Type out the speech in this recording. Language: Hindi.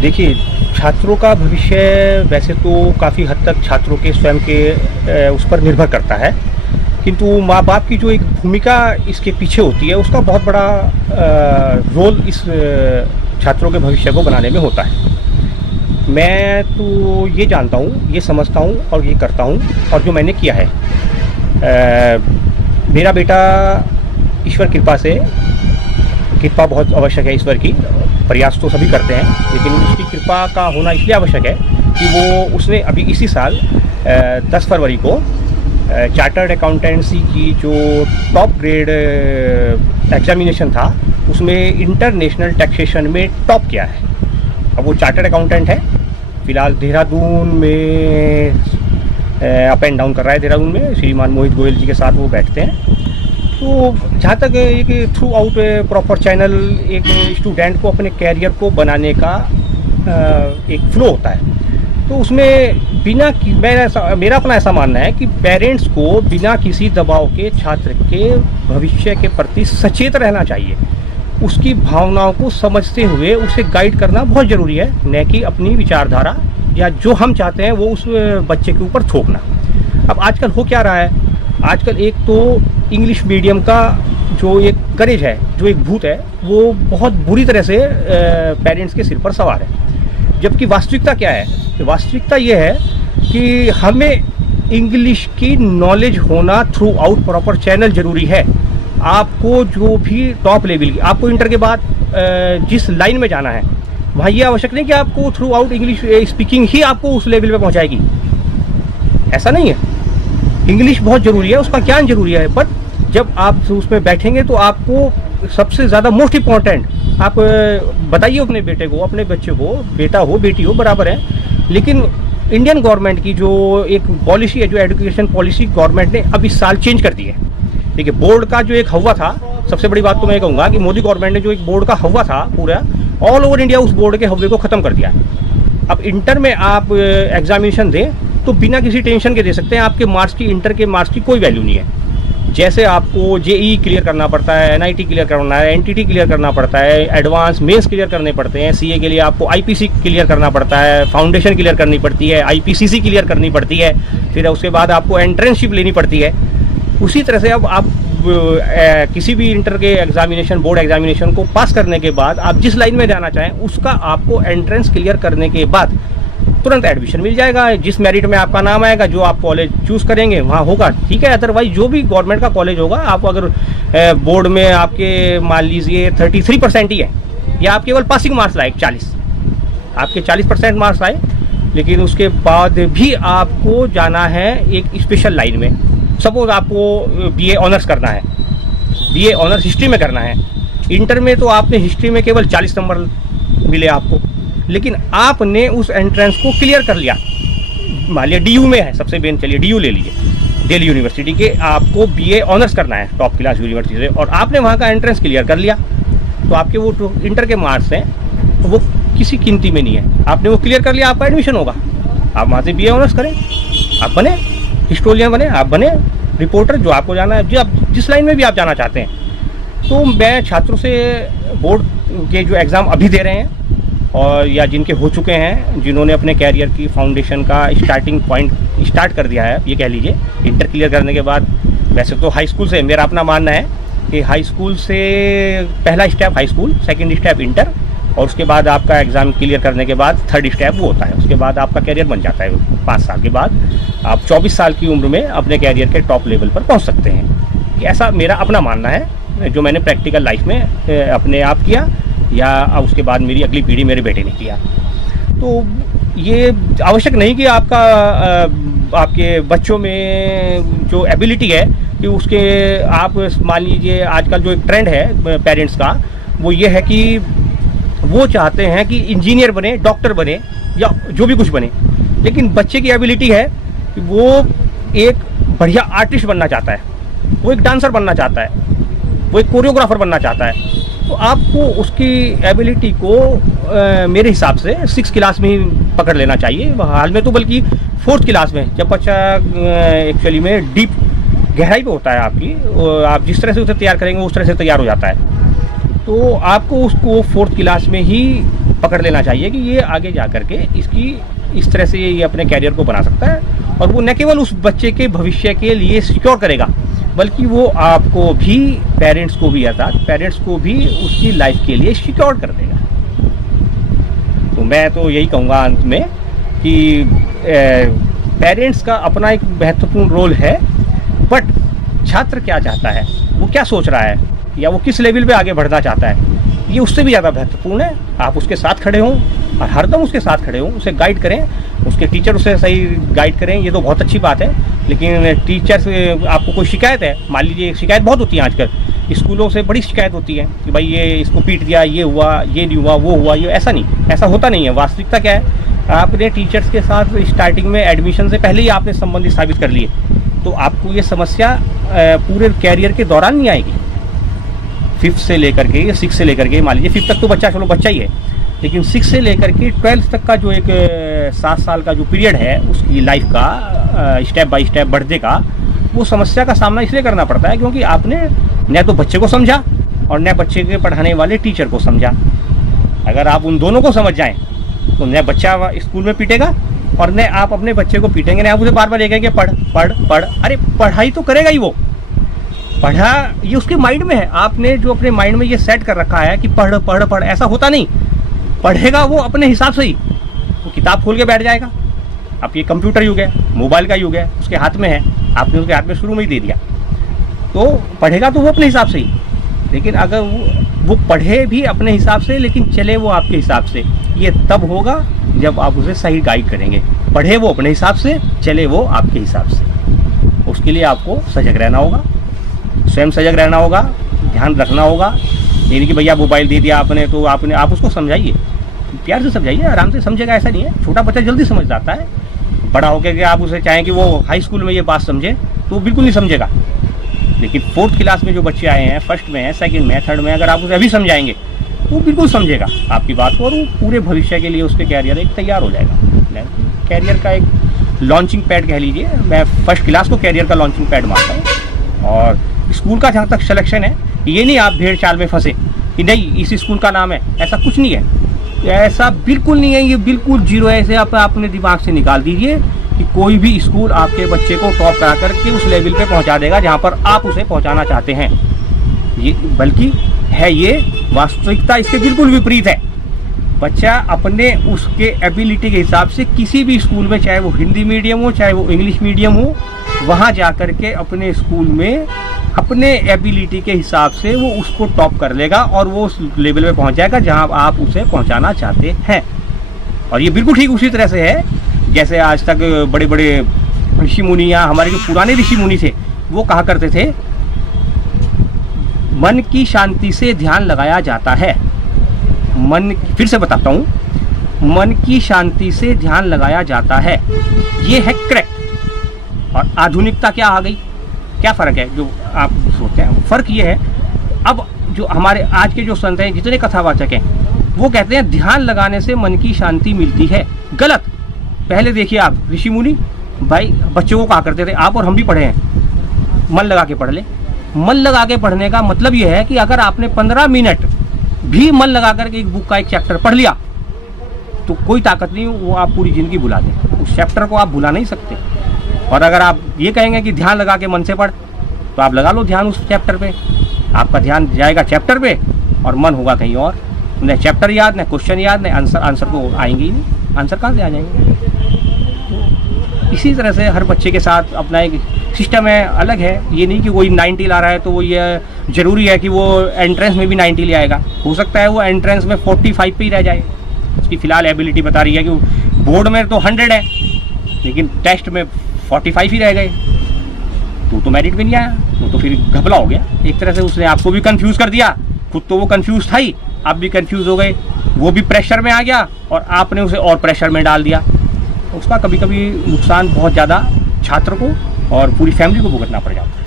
देखिए, छात्रों का भविष्य वैसे तो काफ़ी हद तक छात्रों के स्वयं के उस पर निर्भर करता है, किंतु माँ-बाप की जो एक भूमिका इसके पीछे होती है, उसका बहुत बड़ा रोल इस छात्रों के भविष्य को बनाने में होता है। मैं तो ये जानता हूँ, ये समझता हूँ और ये करता हूँ और जो मैंने किया है। मेरा बेटा ईश्वर कृपा से, कृपा बहुत आवश्यक है ईश्वर की, प्रयास तो सभी करते हैं, लेकिन उसकी कृपा का होना इसलिए आवश्यक है कि उसने अभी इसी साल 10 फरवरी को चार्टर्ड अकाउंटेंसी की जो टॉप ग्रेड एग्जामिनेशन था, उसमें इंटरनेशनल टैक्सेशन में टॉप किया है। अब वो चार्टर्ड अकाउंटेंट है, फ़िलहाल देहरादून में अप एंड डाउन कर रहा है। देहरादून में श्रीमान मोहित गोयल जी के साथ वो बैठते हैं। तो जहाँ तक एक थ्रू आउट प्रॉपर चैनल एक स्टूडेंट को अपने कैरियर को बनाने का एक फ्लो होता है, तो उसमें मेरा अपना ऐसा मानना है कि पेरेंट्स को बिना किसी दबाव के छात्र के भविष्य के प्रति सचेत रहना चाहिए। उसकी भावनाओं को समझते हुए उसे गाइड करना बहुत ज़रूरी है, न कि अपनी विचारधारा या जो हम चाहते हैं वो उस बच्चे के ऊपर थोपना। अब आजकल हो क्या रहा है, आजकल एक तो इंग्लिश मीडियम का जो एक करेज है, जो एक भूत है, वो बहुत बुरी तरह से पेरेंट्स के सिर पर सवार है। जबकि वास्तविकता क्या है, तो वास्तविकता ये है कि हमें इंग्लिश की नॉलेज होना थ्रू आउट प्रॉपर चैनल ज़रूरी है। आपको जो भी टॉप लेवल की, आपको इंटर के बाद जिस लाइन में जाना है, वहाँ ये आवश्यक नहीं कि आपको थ्रू आउट इंग्लिश स्पीकिंग ही आपको उस लेवल पे पहुँचाएगी, ऐसा नहीं है। इंग्लिश बहुत ज़रूरी है, उसका ज्ञान ज़रूरी है, बट जब आप उसमें बैठेंगे तो आपको सबसे ज़्यादा मोस्ट इम्पॉर्टेंट, आप बताइए अपने बेटे को, अपने बच्चे को, बेटा हो बेटी हो बराबर है, लेकिन इंडियन गवर्नमेंट की जो एक पॉलिसी है, जो एजुकेशन पॉलिसी गवर्नमेंट ने अब इस साल चेंज कर दी है। देखिए, बोर्ड का जो एक हवा था, सबसे बड़ी बात तो मैं कहूँगा कि मोदी गवर्नमेंट ने जो एक बोर्ड का हवा था पूरा ऑल ओवर इंडिया, उस बोर्ड के हवे को ख़त्म कर दिया है। अब इंटर में आप एग्जामिनेशन दें तो बिना किसी टेंशन के दे सकते हैं। आपके मार्क्स की, इंटर के मार्क्स की कोई वैल्यू नहीं है। जैसे आपको जेई क्लियर करना पड़ता है, एनआईटी क्लियर करना है, एनटीटी क्लियर करना पड़ता है, एडवांस मेंस क्लियर करने पड़ते हैं, सीए के लिए आपको आईपीसी क्लियर करना पड़ता है, फाउंडेशन क्लियर करनी पड़ती है, आईपीसीसी क्लियर करनी पड़ती है, फिर उसके बाद आपको एंट्रेंसशिप लेनी पड़ती है। उसी तरह से अब आप किसी भी इंटर के एग्जामिनेशन, बोर्ड एग्जामिनेशन को पास करने के बाद आप जिस लाइन में जाना चाहें, उसका आपको एंट्रेंस क्लियर करने के बाद तुरंत एडमिशन मिल जाएगा। जिस मेरिट में आपका नाम आएगा, जो आप कॉलेज चूज़ करेंगे वहाँ होगा, ठीक है। अदरवाइज जो भी गवर्नमेंट का कॉलेज होगा, आप अगर बोर्ड में आपके मान लीजिए 33% ही है, या आप केवल पासिंग मार्क्स लाए 40, आपके 40% मार्क्स आए, लेकिन उसके बाद भी आपको जाना है एक स्पेशल लाइन में। सपोज आपको बीए ऑनर्स करना है, बीए ऑनर्स हिस्ट्री में करना है। इंटर में तो आपने हिस्ट्री में केवल 40 नंबर मिले आपको, लेकिन आपने उस एंट्रेंस को क्लियर कर लिया। मान लिया डीयू में है, सबसे मेन, चलिए डीयू ले लीजिए, दिल्ली यूनिवर्सिटी के, आपको बीए ऑनर्स करना है टॉप क्लास यूनिवर्सिटी से, और आपने वहाँ का एंट्रेंस क्लियर कर लिया, तो आपके वो इंटर के मार्क्स हैं वो किसी कीमती में नहीं है। आपने वो क्लियर कर लिया, आपका एडमिशन होगा, आप वहाँ से बीए ऑनर्स करें, आप बने हिस्टोरियन, बने आप, बने रिपोर्टर, जो आपको जाना है, जो आप जिस लाइन में भी आप जाना चाहते हैं। तो मैं छात्रों से, बोर्ड के जो एग्ज़ाम अभी दे रहे हैं और या जिनके हो चुके हैं, जिन्होंने अपने कैरियर की फाउंडेशन का स्टार्टिंग पॉइंट स्टार्ट कर दिया है, ये कह लीजिए इंटर क्लियर करने के बाद, वैसे तो हाई स्कूल से, मेरा अपना मानना है कि हाई स्कूल से पहला step high school, second step inter, और उसके बाद आपका एग्ज़ाम क्लियर करने के बाद थर्ड स्टेप वो होता है। उसके बाद आपका कैरियर बन जाता है। 5 साल के बाद आप 24 साल की उम्र में अपने कैरियर के टॉप लेवल पर पहुंच सकते हैं। ऐसा मेरा अपना मानना है, जो मैंने प्रैक्टिकल लाइफ में अपने आप किया, या उसके बाद मेरी अगली पीढ़ी मेरे बेटे ने किया। तो ये आवश्यक नहीं कि आपके बच्चों में जो एबिलिटी है कि उसके, आप मान लीजिए आजकल जो एक ट्रेंड है पेरेंट्स का, वो ये है कि वो चाहते हैं कि इंजीनियर बने, डॉक्टर बने, या जो भी कुछ बने, लेकिन बच्चे की एबिलिटी है कि वो एक बढ़िया आर्टिस्ट बनना चाहता है, वो एक डांसर बनना चाहता है, वो एक कोरियोग्राफर बनना चाहता है। तो आपको उसकी एबिलिटी को मेरे हिसाब से 6 क्लास में ही पकड़ लेना चाहिए, हाल में तो बल्कि 4th क्लास में, जब बच्चा एक्चुअली में डीप गहराई पे होता है आपकी, आप जिस तरह से उसे तैयार करेंगे उस तरह से तैयार हो जाता है। तो आपको उसको 4th क्लास में ही पकड़ लेना चाहिए कि ये आगे जा करके इसकी इस तरह से ये अपने कैरियर को बना सकता है, और वो न केवल उस बच्चे के भविष्य के लिए सिक्योर करेगा, बल्कि वो आपको भी, पेरेंट्स को भी, अर्थात पेरेंट्स को भी उसकी लाइफ के लिए सिक्योर कर देगा। तो मैं तो यही कहूँगा अंत में कि पेरेंट्स का अपना एक महत्वपूर्ण रोल है, बट छात्र क्या चाहता है, वो क्या सोच रहा है, या वो किस लेवल पे आगे बढ़ना चाहता है, ये उससे भी ज़्यादा महत्वपूर्ण है। आप उसके साथ खड़े हों और हरदम उसके साथ खड़े हों, उसे गाइड करें, उसके टीचर उसे सही गाइड करें, ये तो बहुत अच्छी बात है। लेकिन टीचर से आपको कोई शिकायत है, मान लीजिए शिकायत बहुत होती है आजकल, स्कूलों से बड़ी शिकायत होती है कि भाई ये इसको पीट दिया, ये हुआ, ये नहीं हुआ, वो हुआ, ये ऐसा नहीं, ऐसा होता नहीं है। वास्तविकता क्या है, आपने टीचर्स के साथ स्टार्टिंग में एडमिशन से पहले ही आपने संबंध स्थापित कर लिए, तो आपको ये समस्या पूरे कैरियर के दौरान नहीं आएगी। 5th से लेकर के 6 से लेकर के, मान लीजिए 5th तक तो बच्चा चलो बच्चा ही है, लेकिन 6 से लेकर के 12th तक का जो एक 7 साल का जो पीरियड है उसकी लाइफ का, स्टेप बाय स्टेप बढ़ने का, वो समस्या का सामना इसलिए करना पड़ता है क्योंकि आपने न तो बच्चे को समझा और न बच्चे के पढ़ाने वाले टीचर को समझा। अगर आप उन दोनों को समझ जाएं तो न बच्चा स्कूल में पीटेगा और न आप अपने बच्चे को पीटेंगे, न आप उसे बार बार ये कहेंगे पढ़ पढ़ पढ़। अरे पढ़ाई तो करेगा ही वो, पढ़ा ये उसके माइंड में है, आपने जो अपने माइंड में ये सेट कर रखा है कि पढ़ पढ़ पढ़, ऐसा होता नहीं। पढ़ेगा वो अपने हिसाब से ही, वो किताब खोल के बैठ जाएगा। अब ये कंप्यूटर युग है, मोबाइल का युग है, उसके हाथ में है, आपने उसके हाथ में शुरू में ही दे दिया, तो पढ़ेगा तो वो अपने हिसाब से ही। लेकिन अगर वो पढ़े भी अपने हिसाब से लेकिन चले वो आपके हिसाब से, ये तब होगा जब आप उसे सही गाइड करेंगे। पढ़े वो अपने हिसाब से, चले वो आपके हिसाब से। उसके लिए आपको सजग रहना होगा, स्वयं सजग रहना होगा, ध्यान रखना होगा। ये नहीं कि भैया मोबाइल दे दिया आपने तो आप उसको समझाइए, प्यार से समझाइए, आराम से समझेगा। ऐसा नहीं है, छोटा बच्चा जल्दी समझ जाता है, बड़ा होकर के आप उसे चाहें कि वो हाई स्कूल में ये बात समझे तो बिल्कुल नहीं समझेगा। लेकिन 4th क्लास में जो बच्चे आए हैं, 1st में है, 2nd में, 3rd में, अगर आप उसे अभी समझाएंगे वो बिल्कुल समझेगा आपकी बात को, और वो पूरे भविष्य के लिए उसके कैरियर एक तैयार हो जाएगा। कैरियर का एक लॉन्चिंग पैड कह लीजिए, मैं 1st क्लास को कैरियर का लॉन्चिंग पैड मानता हूँ। और स्कूल का जहाँ तक सिलेक्शन है, ये नहीं आप भेड़ चाल में फंसे कि नहीं इसी स्कूल का नाम है, ऐसा कुछ नहीं है, ऐसा बिल्कुल नहीं है, ये बिल्कुल जीरो है। ऐसे आप अपने दिमाग से निकाल दीजिए कि कोई भी स्कूल आपके बच्चे को टॉप करा करके उस लेवल पे पहुंचा देगा जहां पर आप उसे पहुंचाना चाहते हैं। ये बल्कि है ये वास्तविकता इसके बिल्कुल विपरीत है। बच्चा अपने उसके एबिलिटी के हिसाब से किसी भी स्कूल में, चाहे वो हिंदी मीडियम हो चाहे वो इंग्लिश मीडियम हो, वहाँ जा कर के अपने स्कूल में अपने एबिलिटी के हिसाब से वो उसको टॉप कर लेगा और वो उस लेवल पे पहुँच जाएगा जहाँ आप उसे पहुँचाना चाहते हैं। और ये बिल्कुल ठीक उसी तरह से है जैसे आज तक बड़े बड़े ऋषि मुनि या हमारे जो पुराने ऋषि मुनि थे वो कहा करते थे, मन की शांति से ध्यान लगाया जाता है। फिर से बताता हूँ, मन की शांति से ध्यान लगाया जाता है, ये है करेक्ट। और आधुनिकता क्या आ गई, क्या फ़र्क है जो आप सोचते हैं? फ़र्क ये है, अब जो हमारे आज के जो संत हैं, जितने कथावाचक हैं, वो कहते हैं ध्यान लगाने से मन की शांति मिलती है। गलत। पहले देखिए आप, ऋषि मुनि भाई बच्चों को कहा करते थे, आप और हम भी पढ़े हैं, मन लगा के पढ़ ले। मन लगा के पढ़ने का मतलब ये है कि अगर आपने 15 मिनट भी मन लगा करके एक बुक का एक चैप्टर पढ़ लिया तो कोई ताकत नहीं, वो आप पूरी ज़िंदगी भुला दें, उस चैप्टर को आप भुला नहीं सकते। और अगर आप ये कहेंगे कि ध्यान लगा के मन से पढ़, तो आप लगा लो ध्यान उस चैप्टर पे, आपका ध्यान जाएगा चैप्टर पे और मन होगा कहीं और। न चैप्टर याद, न क्वेश्चन याद, न आंसर तो आएंगे ही नहीं, आंसर कहाँ से आ जाएंगे? इसी तरह से हर बच्चे के साथ अपना एक सिस्टम है, अलग है। ये नहीं कि कोई 90 ला रहा है तो वो ये ज़रूरी है कि वो एंट्रेंस में भी 90 ले आएगा। हो सकता है वो एंट्रेंस में 45 पे ही रह जाए, उसकी फ़िलहाल एबिलिटी बता रही है कि बोर्ड में तो 100 है लेकिन टेस्ट में 45 ही रह गए, तो मेरिट में नहीं आया, तो फिर घपला हो गया। एक तरह से उसने आपको भी कंफ्यूज कर दिया, खुद तो वो कंफ्यूज था ही, आप भी कंफ्यूज हो गए, वो भी प्रेशर में आ गया और आपने उसे और प्रेशर में डाल दिया। उसका कभी कभी नुकसान बहुत ज़्यादा छात्र को और पूरी फैमिली को भुगतना पड़ जाता है।